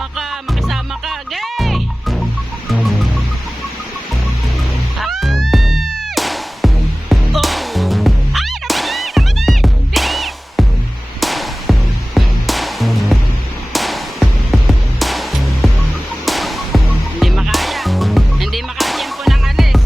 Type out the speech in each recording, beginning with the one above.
makasama ka. Gay! Ay! Oh! Ay! Namatay! Namatay! Bilis! Hindi makaya. Hindi makatiyempo ng alis.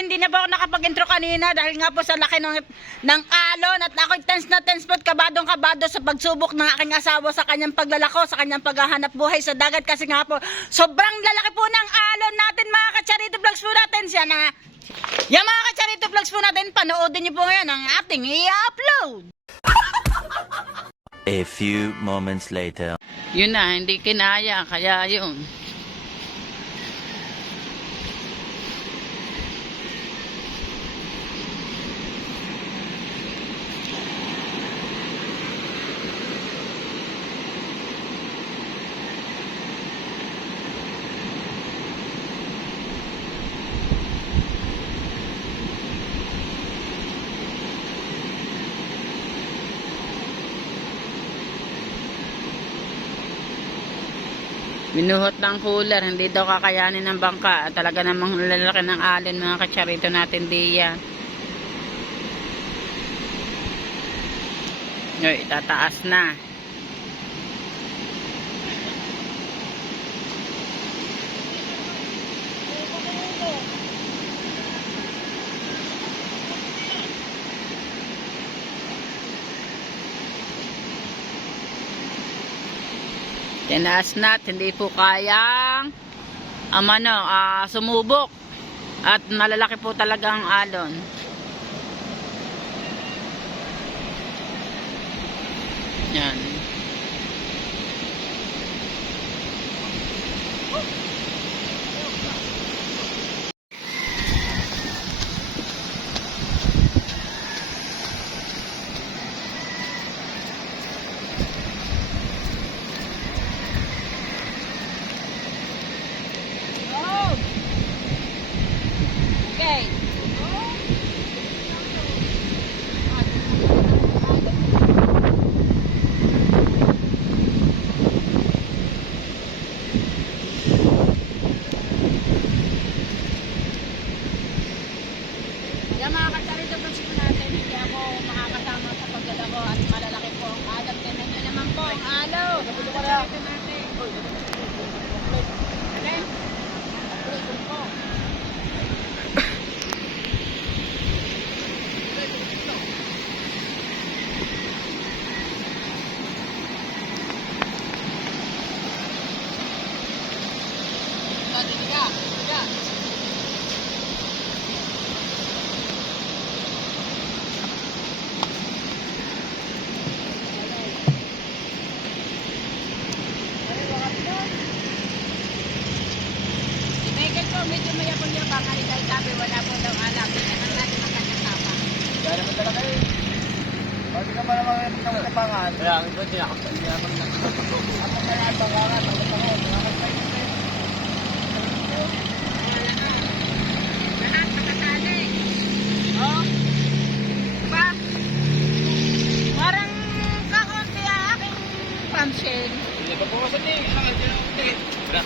Hindi na po ako nakapag-intro kanina dahil nga po sa laki ng alon at ako'y tense na tense po at kabadong-kabado sa pagsubok ng aking asawa sa kanyang paglalako, sa kanyang paghahanap buhay sa dagat kasi nga po sobrang lalaki po ng alon natin mga Kacharito Vlogs po natin siya na yung mga Kacharito Vlogs po natin, panoodin niyo po ngayon ang ating i-upload. A few moments later. Yun na, hindi kinaya kaya yun. Minuhot ng cooler, hindi daw kakayanin ng bangka. Talaga namang lalaki ng alon mga Kacharito natin diya. Yoy, tataas na. Tinaas na at hindi po kayang sumubok at malalaki po talaga ang alon. Yan. Yan mga Kacharito Vlogs po natin, hindi ako makakasama sa paglalako at malalaki po ang alon. Tignan nyo naman po ang alon. Kacharito natin. Okay? Medyo mayabang-yabang dahil sabi wala po daw alam. Tingnan natin ang kanyang tapa. Kaya naman talaga eh. Bakit ka ba naman yung kapangan? Kaya ang iba siya. Mayabang na. Ako kaya ang pangangan. Ang pangangan. Lahat nakasali. Oh. Diba? Parang kakunti ang aking pamshell. Hindi ba pumasan eh? Wala.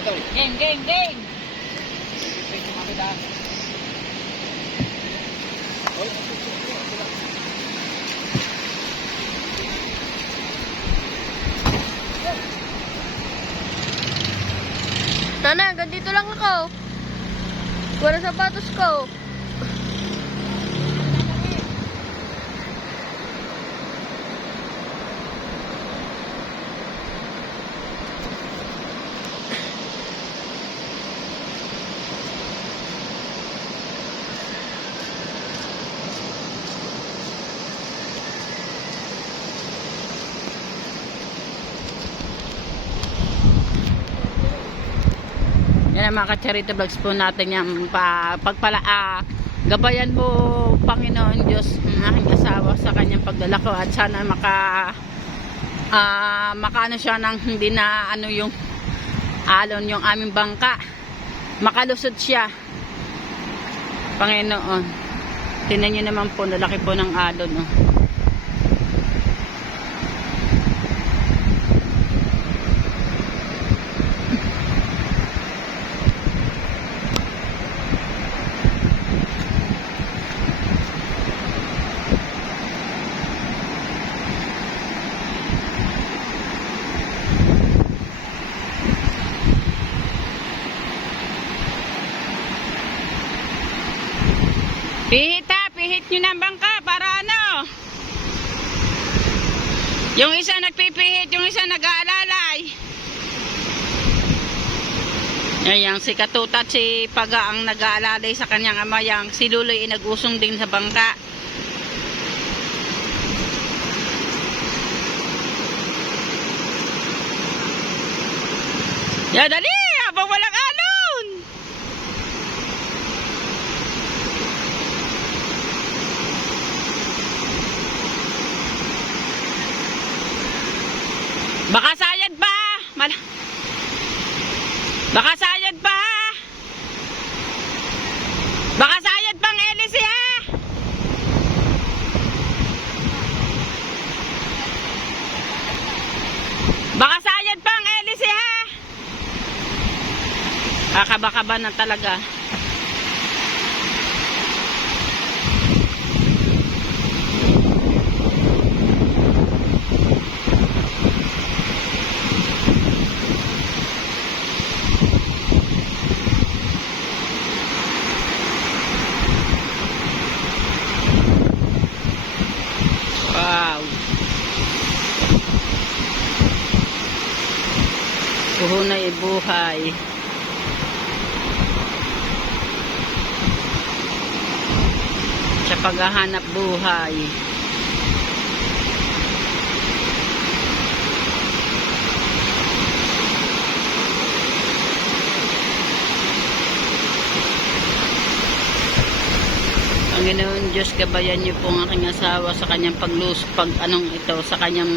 Ito. Game, game, game. Sana, hanggang dito lang ako. Wala sapatos ko. Yan ang mga Kacharito Vlogs po natin yung gabayan mo Panginoon Diyos ang aking asawa sa kanyang paglalako at sana makaano siya ng hindi na ano yung alon yung aming bangka. Makalusot siya. Panginoon. Tingnan niyo naman po, lalaki po ng alon. Oh. Pihit nyo ng bangka para ano? Yung isa nagpipihit, yung isa nag-aalalay. Ayan, si Katuta at si Paga ang nag-aalalay sa kanyang ama. Yang si Luloy ay nag-usong din sa bangka. Ya, dali! Habang walang alon! Baka sayad pa. Baka sayad pa. Baka sayad pang Elise ha. Baka sayad pang Elise ha. Kakaba-kaba na talaga. Wow. Puhunay buhay. Sa paghahanap buhay. Panginoon Diyos, gabayan niyo po ang aking asawa sa kanyang sa kanyang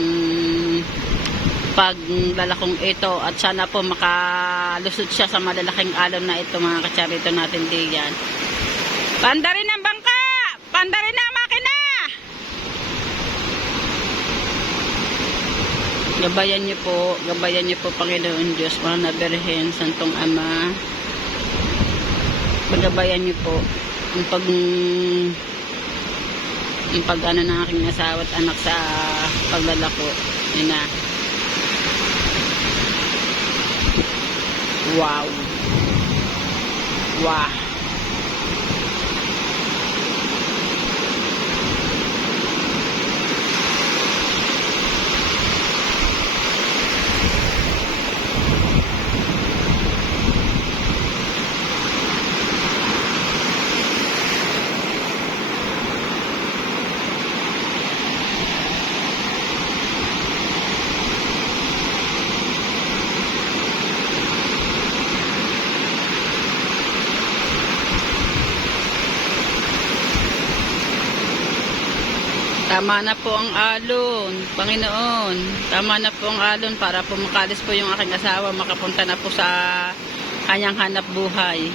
paglalakong ito, at sana po makalusot siya sa malalaking alon na ito, mga katsarito natin diyan. Panda rin ang bangka! Panda rin ang makina! Gabayan niyo po Panginoon Diyos, Mahal na Birhen, Santong Ama. Pagabayan niyo po ang pag-ano ng aking asawa at anak sa paglalako. Yun na. Wow. Wow. Tama na po ang alon, Panginoon. Tama na po ang alon para po makalis po yung aking asawa, makapunta na po sa kanyang hanap buhay.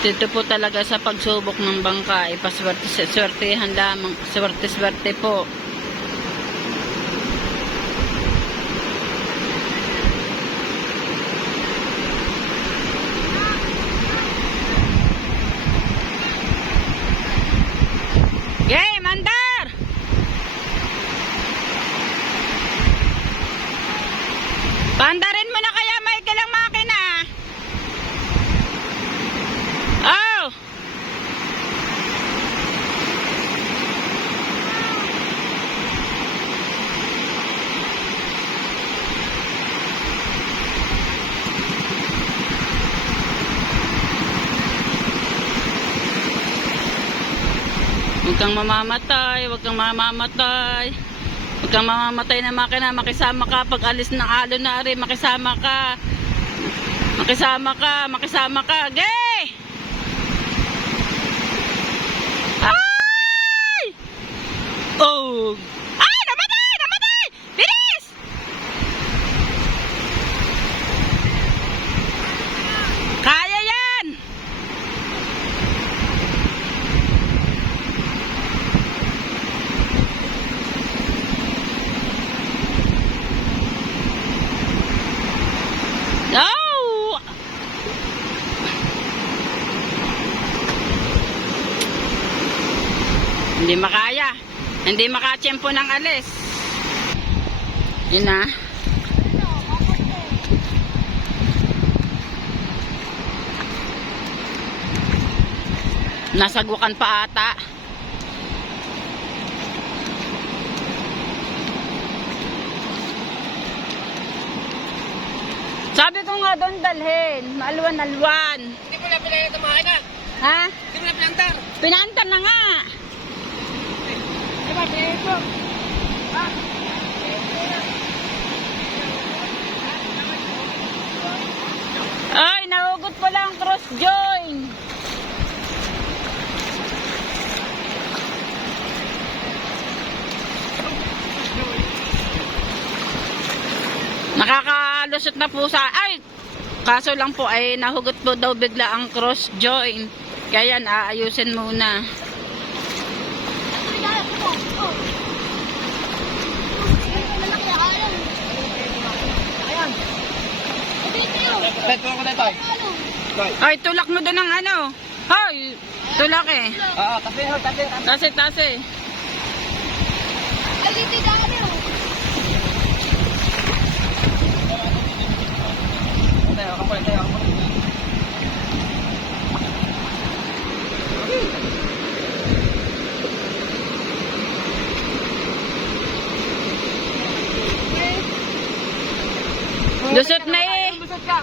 Dito po talaga sa pagsubok ng bangka, ipaswerte-swertehan lamang, swerte-swerte po. Game, andar! Pandarin mo na kaya, Michael, ang makina. Oh! Huwag kang mamamatay, huwag kang mamamatay. Huwag kang mamamatay na makina, makisama ka pag alis ng alon na rin, makisama ka. Makisama ka, makisama ka. Gay! Ay! Oh! Ay! Namatay! Namatay! Bilis! Kaya yan! No! Hindi makaya. Hindi makatsyempo ng alis. Yun na. Nasagukan pa ata. Sabi ko nga doon dalhin. Maalwan-alwan. Hindi mo na pinayang tamahin na. Ha? Hindi mo na pinantar. Pinaantar na nga. Diba, pinayang ko. Ay, nahugot pala ang cross join. Nakakalusot na po sa... Ay! Kaso lang po ay nahugot po daw bigla ang cross join. Kaya yan, aayusin muna. Ito ako na tayo. Ay, tulak mo doon ng ano. Hoy! Tulak eh. Kasi. Tase. Tayo, tayo. Lusot na eh. Lusot ka.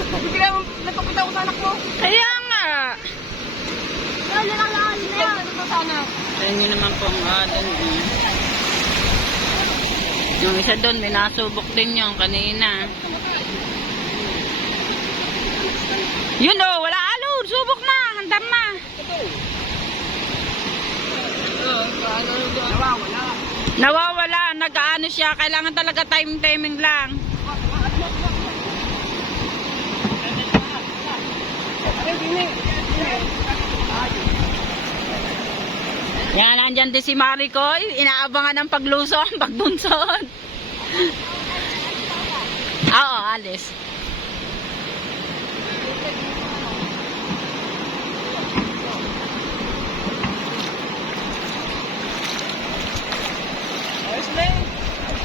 Hindi ka nagpapita ko sa anak mo. Kaya nga. Ayun nyo naman po ang adon. Yung isa doon, may nasubok din yung kanina. Yun o, wala alon. Subok na. Handam na. Nawawala. Nag-ano siya. Kailangan talaga timing lang. Yan, nandyan din si Maricoy. Inaabangan ng paglusong, pagbunsod. Oo, alis.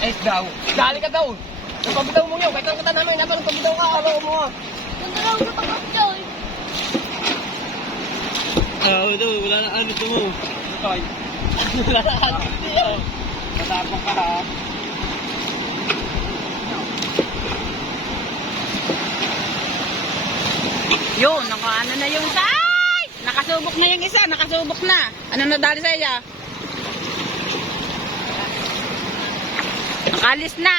Ayos daw. Dali ka daw. Nagpabitaw mo yun. Kahit ang kata namin, nagpabitaw ka. Alaw mo. Ito, wala na ano ito mo. Wala na ano ito. Matapang ka ha. Yun, nakaano na yung isa. Ay! Nakasubok na yung isa, nakasubok na. Ano na dali sa iya? Nakalis na.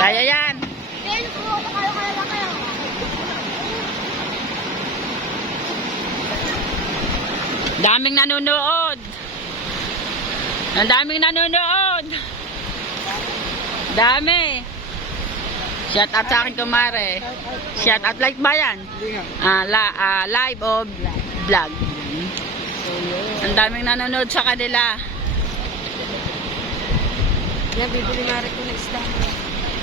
Kaya yan. Daming nanonood. Ang daming nanonood. Dami. Shout out sa akin, kumare. Shout out, like ba yan? Hindi nga. Live o vlog. So, yun. Ang daming nanonood sa kanila. Yan, bibili nga rin ko na isda.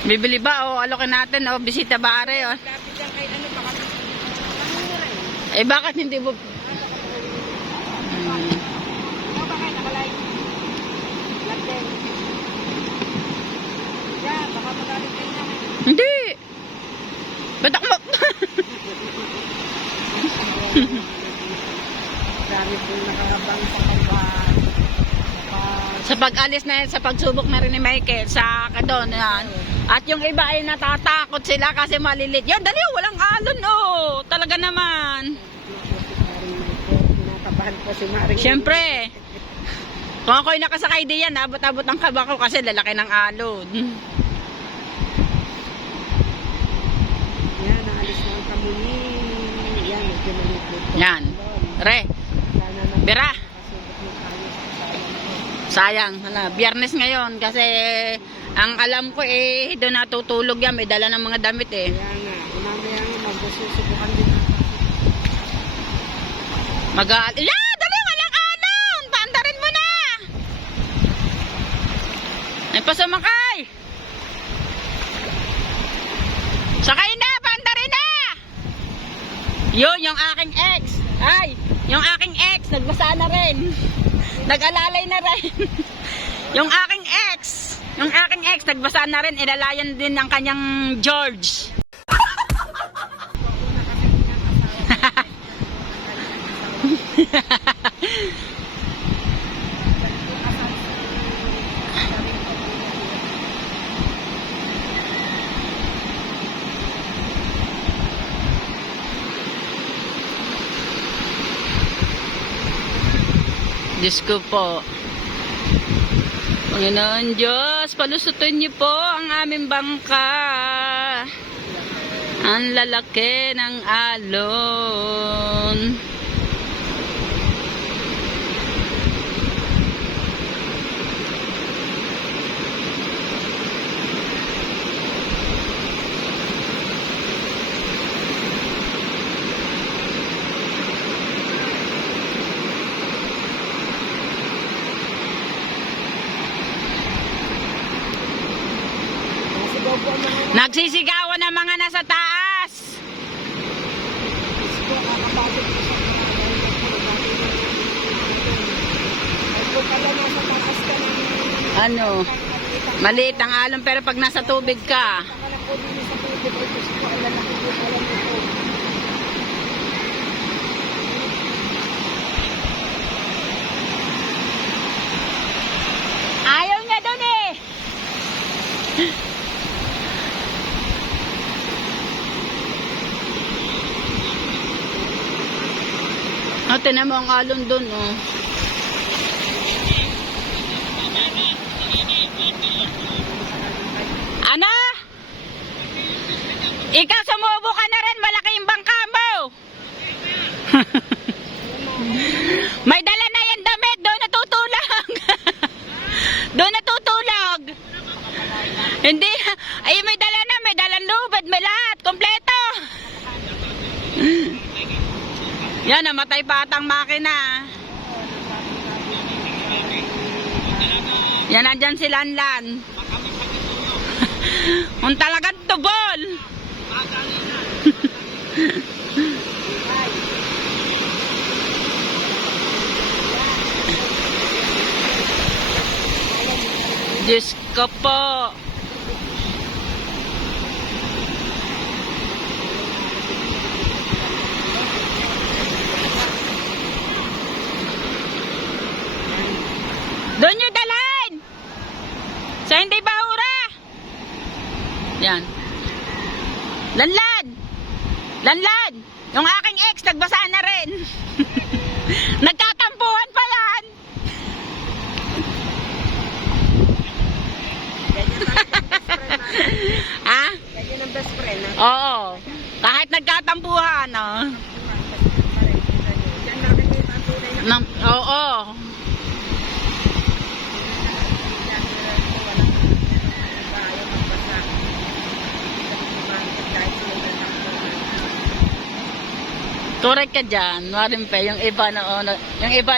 Bibili ba o alokin natin o bisita ba are o? Lapit yan kay ano, baka rin. Eh bakit hindi mo... Bakit nakalay? Latin. Yan, baka magalit kayo na. Hindi! Ba't ako Dami po nakarabang sa kaba. Sa pag-alis na yan, sa pagsubok na rin ni Michael, sa doon yan. At yung iba ay natatakot sila kasi malilit. Yan, dali, walang alon oh. Talaga naman. Kinakabahan po si Maring. Siyempre. Kung ako'y nakasakay diyan, abot-abot ang kaba ko kasi lalaki ng alon. Yan, naalis na ang kamuni. Yan, medyo maliit. Yan. Re, Sana na bira. masubok mo tayo sa Sayang, hala, biyernes ngayon kasi ang alam ko eh doon natutulog yan, may dala ng mga damit eh. Kaya nga, umamaya nga, magsusubukan din natin. Yeah, dali, walang alon! Paandarin mo na! Ay, pasumakay! Sakay na, paandarin na! Yun, yung aking ex. Ay, yung aking ex, nagbasa na rin. Nag-alalay na rin. Yung aking ex, nagbasa na rin. Ilalayan din ng kanyang George. Diyos ko po. Panginoon Diyos, palusutin niyo po ang aming bangka. Ang lalaki ng alon. Nasigaw po ang mga Nagsisigawan ng mga nasa taas. ispo, kakapagod po sa mga ay po pala nasa takas ka ng Ano? Maliit ang alon pero pag nasa tubig ka. Saka na po din sa tubig, ay po siya ay lalaki po pala nito. Ayaw niya doon eh. Tinan mo ang alon doon oh. Ano? Ikaw sumubo ka na rin, malaki yung bangka mo. May dala na yan damit, doon natutulog. Doon natutulog. Hindi, ay may dala na, may dalang lubad, may lahat, kompleto. Yan, namatay pa atang makina. Yan, nandyan si Lanlan. Kung talagang tubol. Diyos ko po. Doon nyo dalhin! Sa hindi bahura! Yan. Lanlan! Lanlan! Yung aking ex, nagbasa na rin. Nagkatampuhan pa yan! Ganyan talaga best friend natin. Ha? Ganyan ang best friend natin. Oo. Kahit nagkatampuhan, oh. Diyan nakikita ang tunay na Oo. Correct ka dyan. Marim pa, yung iba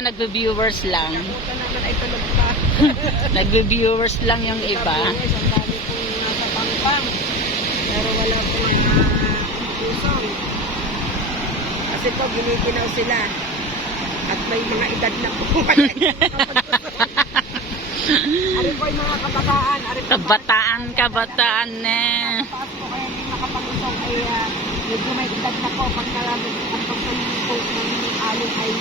nagbe-viewers lang. Puta naman ay tulog pa. Nagbe-viewers lang yung iba. Viewers, ang dami pong nasa pangpang. Pero wala pong pusong. Kasi po, giniginaw sila. At may mga edad na po. Ari po yung mga kabataan. Ari po Kabataan eh. taas po kaya hindi nakapag-usong ay medyo may edad na po. Pagkalabot ang pagsulong po ng alin ay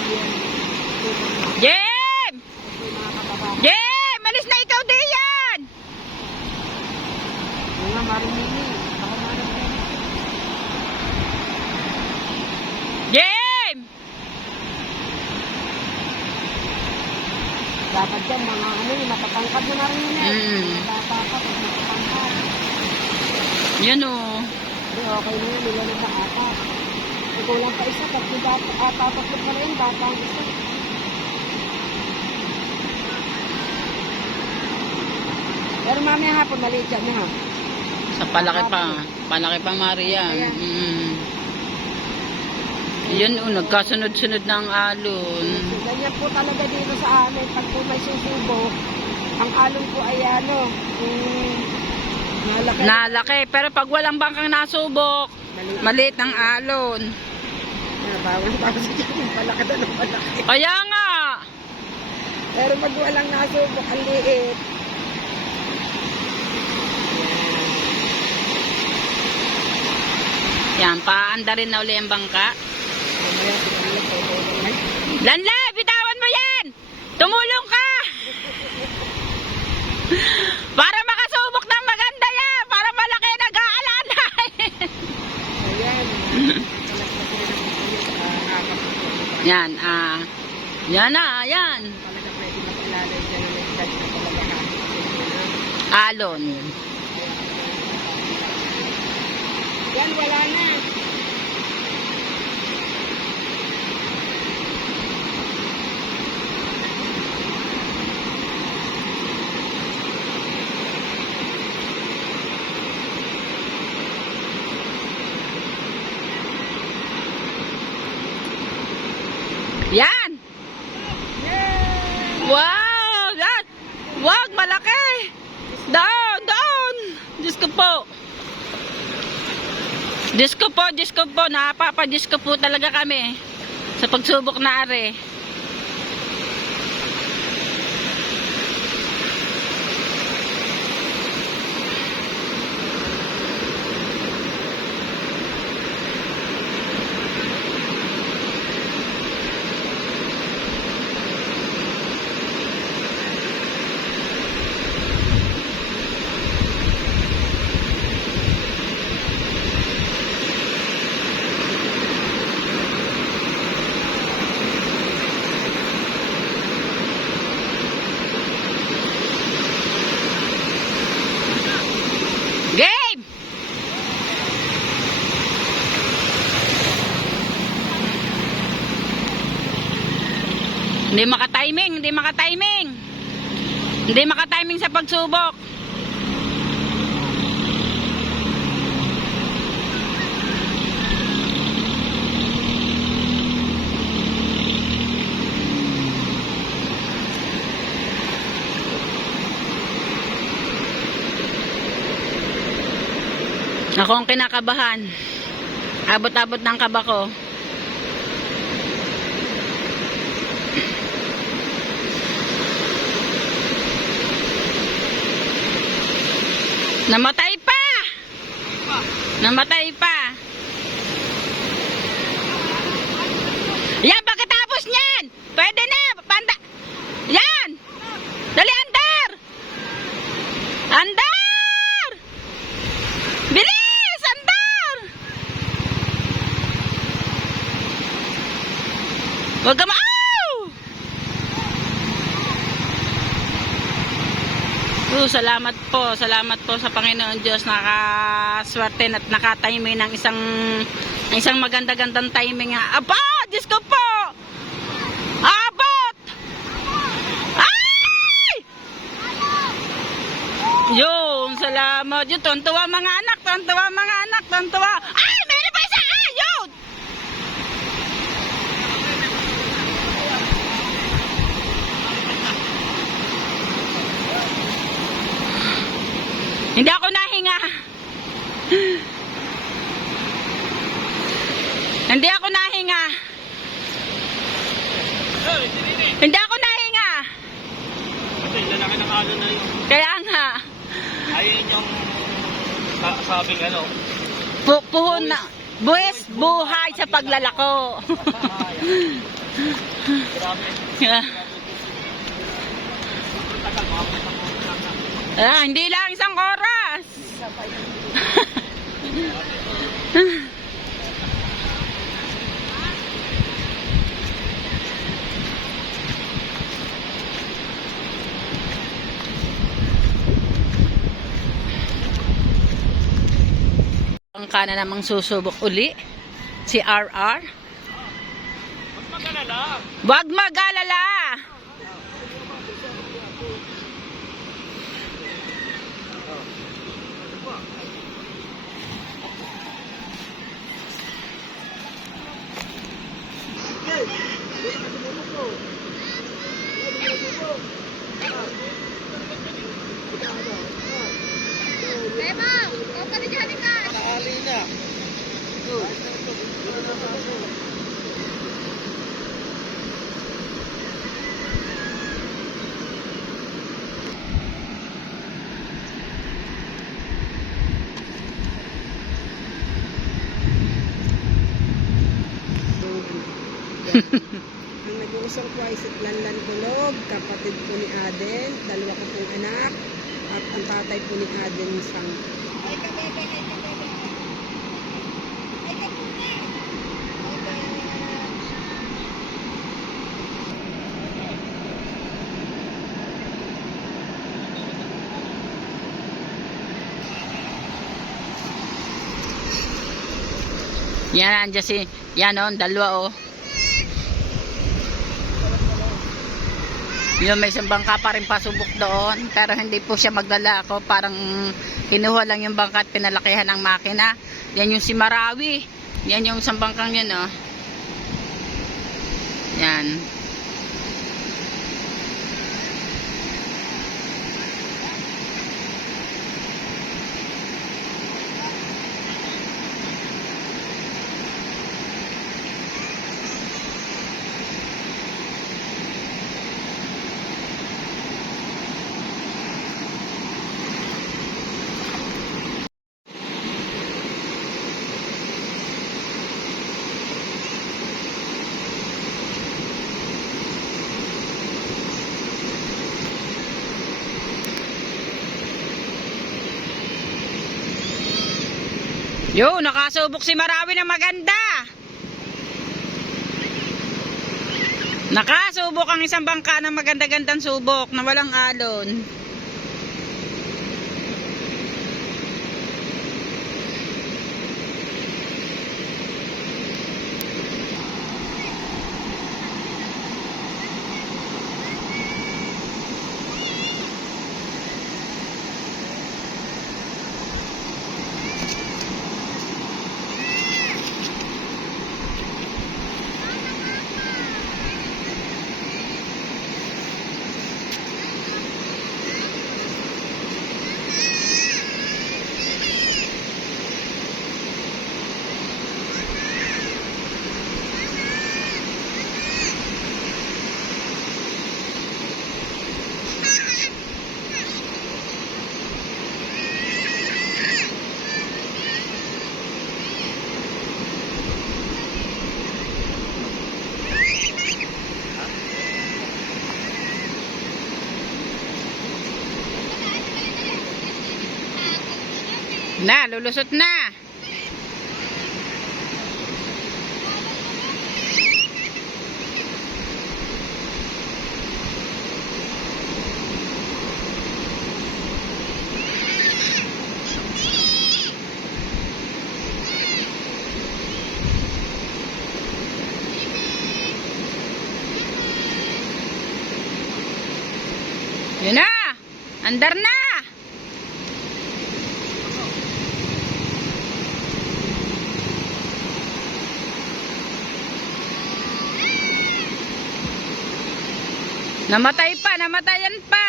Jem! may mga kabataan. Jem! Malis na ikaw diyan! Mga marinini. Ako marinini. Jem! Dapat dyan mga yung matatangkad na marinini. Mga bata pa, pag matatangkad. Yan o. Hindi, okay na yun. Nilalag na ata. Kulang pa isa. Pag yung bata, tapatlog na rin, bata ang isa. Pero mamaya hapon, maliit yan niya ha. Sa palaki pa Maria. Ayan. Yan o, nagkasunod-sunod ng alon. So, ganyan po talaga dito sa amin. Pag po may susubo, ang alon po ay malaki. Nalaki, pero pag walang bangkang nasubok, maliit ang alon. Bawal pa kasi dyan. Palaki na ng palaki. Kaya nga. Pero pag walang nasubok, ang liit. Yan, paanda rin na uli ang bangka. Mamaya, sinalap po ito. Lanla, bitawan mo yan! Tumulong ka! Para makasubok ng maganda yan! Para malaki nag-aalanay! Ayan. Yan, yan na, yan. Talaga pwede makilalay dyan ang nagdad na talaga natin. Alon. Yan, wala na. Yan! Wow! Yan! Wag, malaki! Down! Down! Diyos ko po! Diyos ko po, napapa-Diyos ko po talaga kami sa pagsubok na are. Game! Hindi makatiming sa pagsubok. Ako ang kinakabahan. Abot-abot ng kaba ko. Namatay pa! Namatay pa! Yan, pagkatapos niyan! Pwede na! Panda! Yan! Dali, andar! Andar! Bilis! Andar! Huwag ka ma- salamat po sa Panginoon Diyos, nakaswerte at nakatiming ng isang maganda-gandang timing. Aba, Diyos ko po! Abot! Ay! Yun, salamat. Yun, tuntua mga anak, tuntua. Ay, meron pa isa! Yun! Hindi ako nahinga. Hindi ako nahinga. Kasi lalaki ng alon na yun. Kaya nga. Ayun yung sabing ano. Puhon na. Buwis buhay sa paglalako. Grabe. Hindi lang isang oras. Ang kana namang susubok uli si RR. Mas magalala. Wag mag-alala. Bebang, kau ka na dyan ka. Nakali na. Ang nag-uusong po ay si Lanlan Kulog, kapatid po ni Aden, dalawa ko pong anak, at ang tatay po ni Aden sang. Ay ka bebe, ay ka bebe. Ay ka muna. Yan nandiyan si, yan o, dalawa o. Yun, may isang bangka pa rin pasubok doon, pero hindi po siya magdala ako. Parang kinuha lang yung bangka at pinalakihan ng makina. Yan yung si Marawi. Yan yung isang bangkang yun o. Yan. Yo, nakasubok si Marawi na maganda. Nakasubok ang isang bangka ng maganda-gandang subok na walang alon. Na, lulusot na. Yun na. Andar na. Namatay pa, namatayan pa.